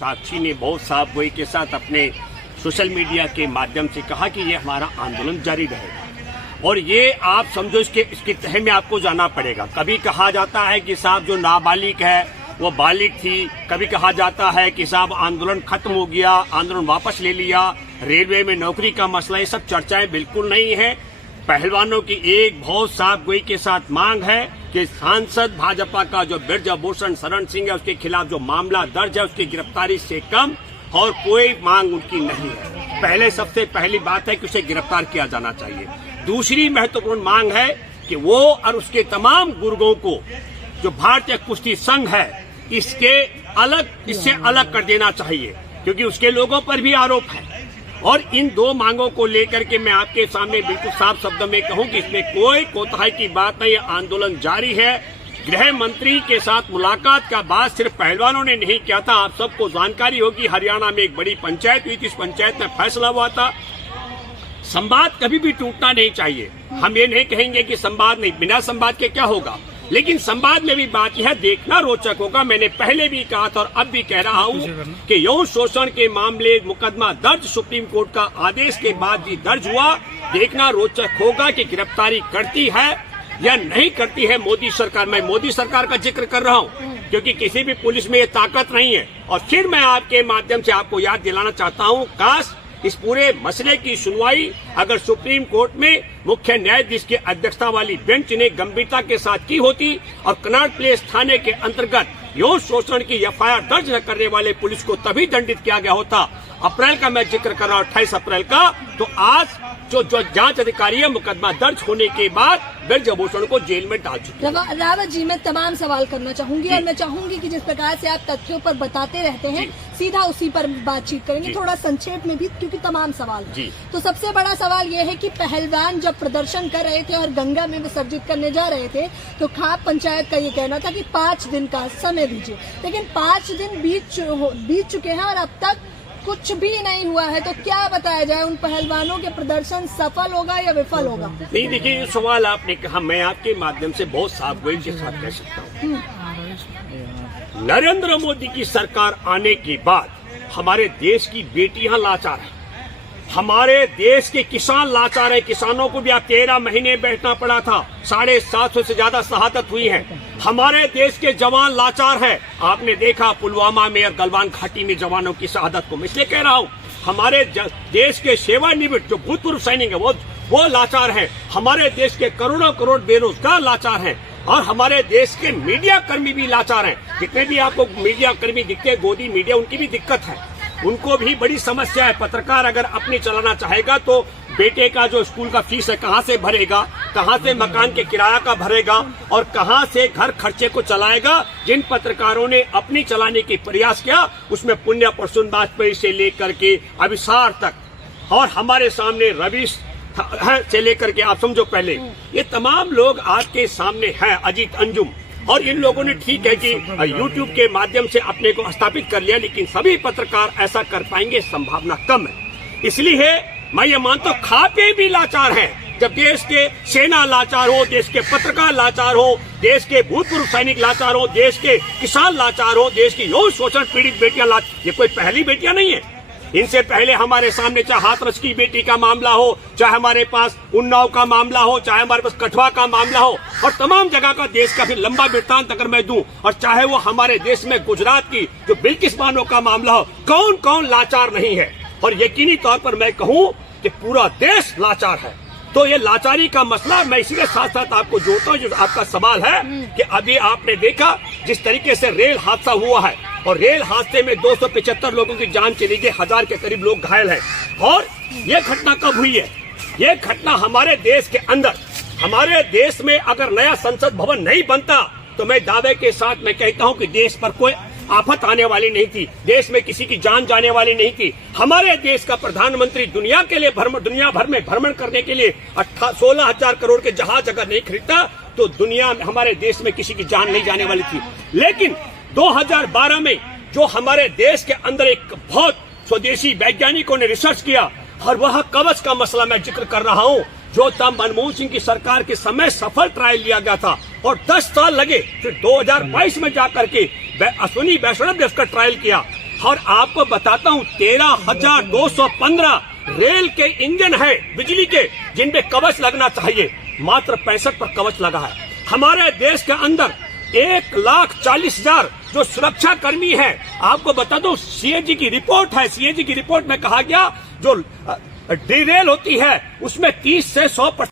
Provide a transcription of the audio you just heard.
साक्षी ने बहुत साफ गोई के साथ अपने सोशल मीडिया के माध्यम से कहा कि ये हमारा आंदोलन जारी रहेगा और ये आप समझो इसके तह में आपको जाना पड़ेगा। कभी कहा जाता है कि साहब जो नाबालिग है वो बालिग थी, कभी कहा जाता है कि साहब आंदोलन खत्म हो गया, आंदोलन वापस ले लिया, रेलवे में नौकरी का मसला, ये सब चर्चाएं बिल्कुल नहीं है। पहलवानों की एक बहुत साफ गोई के साथ मांग है कि सांसद भाजपा का जो ब्रजभूषण शरण सिंह है उसके खिलाफ जो मामला दर्ज है उसकी गिरफ्तारी से कम और कोई मांग उनकी नहीं है। पहले सबसे पहली बात है कि उसे गिरफ्तार किया जाना चाहिए। दूसरी महत्वपूर्ण मांग है कि वो और उसके तमाम गुर्गों को जो भारतीय कुश्ती संघ है इससे अलग कर देना चाहिए, क्योंकि उसके लोगों पर भी आरोप है। और इन दो मांगों को लेकर के मैं आपके सामने बिल्कुल साफ शब्दों में कहूं कि इसमें कोई कोताही की बात नहीं, आंदोलन जारी है। गृह मंत्री के साथ मुलाकात का बात सिर्फ पहलवानों ने नहीं किया था। आप सबको जानकारी होगी, हरियाणा में एक बड़ी पंचायत हुई थी, इस पंचायत में फैसला हुआ था संवाद कभी भी टूटना नहीं चाहिए। हम ये नहीं कहेंगे कि संवाद नहीं, बिना संवाद के क्या होगा, लेकिन संवाद में भी बात यह देखना रोचक होगा। मैंने पहले भी कहा था और अब भी कह रहा हूं कि यौन शोषण के मामले मुकदमा दर्ज सुप्रीम कोर्ट का आदेश के बाद भी दर्ज हुआ। देखना रोचक होगा कि गिरफ्तारी करती है या नहीं करती है मोदी सरकार। मैं मोदी सरकार का जिक्र कर रहा हूं क्योंकि किसी भी पुलिस में ये ताकत नहीं है। और फिर मैं आपके माध्यम से आपको याद दिलाना चाहता हूं, काश इस पूरे मसले की सुनवाई अगर सुप्रीम कोर्ट में मुख्य न्यायाधीश की अध्यक्षता वाली बेंच ने गंभीरता के साथ की होती और कनॉट प्लेस थाने के अंतर्गत यौन शोषण की एफआईआर दर्ज न करने वाले पुलिस को तभी दंडित किया गया होता। अप्रैल का मैं जिक्र कर रहा हूं, 28 अप्रैल का। तो आज जो जांच अधिकारी है मुकदमा दर्ज होने के बाद ब्रजभूषण को जेल में डाल चुके हैं। रावत जी, मैं तमाम सवाल करना चाहूंगी और मैं चाहूंगी कि जिस प्रकार से आप तथ्यों पर बताते रहते हैं सीधा उसी पर बातचीत करेंगे, थोड़ा संक्षेप में भी, क्योंकि तमाम सवाल हैं। तो सबसे बड़ा सवाल ये है कि पहलवान जब प्रदर्शन कर रहे थे और गंगा में विसर्जित करने जा रहे थे तो खाप पंचायत का ये कहना था कि 5 दिन का समय दीजिए, लेकिन 5 दिन बीत चुके हैं और अब तक कुछ भी नहीं हुआ है। तो क्या बताया जाए, उन पहलवानों के प्रदर्शन सफल होगा या विफल होगा? नहीं, देखिए ये सवाल आपने कहा, मैं आपके माध्यम से बहुत साफ गोई के साथ कह सकता हूँ। नरेंद्र मोदी की सरकार आने के बाद हमारे देश की बेटियां लाचार हैं, हमारे देश के किसान लाचार हैं। किसानों को भी अब 13 महीने बैठना पड़ा था, 750 से ज्यादा शहादत हुई है। हमारे देश के जवान लाचार हैं। आपने देखा पुलवामा में और गलवान घाटी में जवानों की शहादत को। मैं इसलिए कह रहा हूँ हमारे देश के सेवानिवृत्त जो भूतपूर्व सैनिक है वो लाचार हैं। हमारे देश के करोड़ों करोड़ बेरोजगार लाचार हैं और हमारे देश के मीडिया कर्मी भी लाचार हैं। जितने भी आपको मीडिया कर्मी दिखते हैं, गोदी मीडिया, उनकी भी दिक्कत है, उनको भी बड़ी समस्या है। पत्रकार अगर अपनी चलाना चाहेगा तो बेटे का जो स्कूल का फीस है कहाँ से भरेगा, कहाँ से मकान के किराया का भरेगा और कहाँ से घर खर्चे को चलाएगा। जिन पत्रकारों ने अपनी चलाने की प्रयास किया उसमें पुण्य प्रसून वाजपेयी से लेकर के अभिसार तक और हमारे सामने रवीश से लेकर के आप समझो पहले, ये तमाम लोग आपके सामने हैं, अजीत अंजुम, और इन लोगों ने ठीक है कि YouTube के माध्यम से अपने को स्थापित कर लिया, लेकिन सभी पत्रकार ऐसा कर पाएंगे संभावना कम है। इसलिए मैं ये मानता हूँ खाते भी लाचार हैं। जब देश के सेना लाचार हो, देश के पत्रकार लाचार हो, देश के भूतपूर्व सैनिक लाचार हो, देश के किसान लाचार हो, देश की यौन शोषण पीड़ित बेटियां लाचार, ये कोई पहली बेटियां नहीं है। इनसे पहले हमारे सामने चाहे हाथरस की बेटी का मामला हो, चाहे हमारे पास उन्नाव का मामला हो, चाहे हमारे पास कठुआ का मामला हो, और तमाम जगह का देश का फिर लंबा वृत्तांत अगर मैं दूं, और चाहे वो हमारे देश में गुजरात की जो बिल्किस बानो का मामला हो, कौन कौन लाचार नहीं है। और यकीनी तौर पर मैं कहूं कि पूरा देश लाचार है। तो ये लाचारी का मसला मैं इसीलिए साथ साथ आपको जोड़ता हूँ जो आपका सवाल है कि अभी आपने देखा जिस तरीके से रेल हादसा हुआ है और रेल हादसे में 275 लोगों की जान चली गई, 1000 के करीब लोग घायल हैं। और ये घटना कब हुई है? ये घटना हमारे देश के अंदर, हमारे देश में अगर नया संसद भवन नहीं बनता तो मैं दावे के साथ मैं कहता हूँ कि देश पर कोई आफत आने वाली नहीं थी, देश में किसी की जान जाने वाली नहीं थी। हमारे देश का प्रधानमंत्री दुनिया भर में भ्रमण करने के लिए 16,000 करोड़ के जहाज अगर नहीं खरीदता तो दुनिया में हमारे देश में किसी की जान नहीं जाने वाली थी। लेकिन 2012 में जो हमारे देश के अंदर एक बहुत स्वदेशी वैज्ञानिकों ने रिसर्च किया और वह कवच का मसला मैं जिक्र कर रहा हूँ, जो तब मनमोहन सिंह की सरकार के समय सफल ट्रायल लिया गया था और 10 साल लगे, फिर 2022 में जाकर के अश्विनी वैष्णव ने इसका ट्रायल किया। और आपको बताता हूं 13,215 रेल के इंजन है बिजली के जिनपे कवच लगना चाहिए, मात्र 65 पर कवच लगा है। हमारे देश के अंदर 1,40,000 जो सुरक्षा कर्मी है, आपको बता दो सीएजी की रिपोर्ट है, सीएजी की रिपोर्ट में कहा गया जो डिरेल होती है उसमें 30 से 100%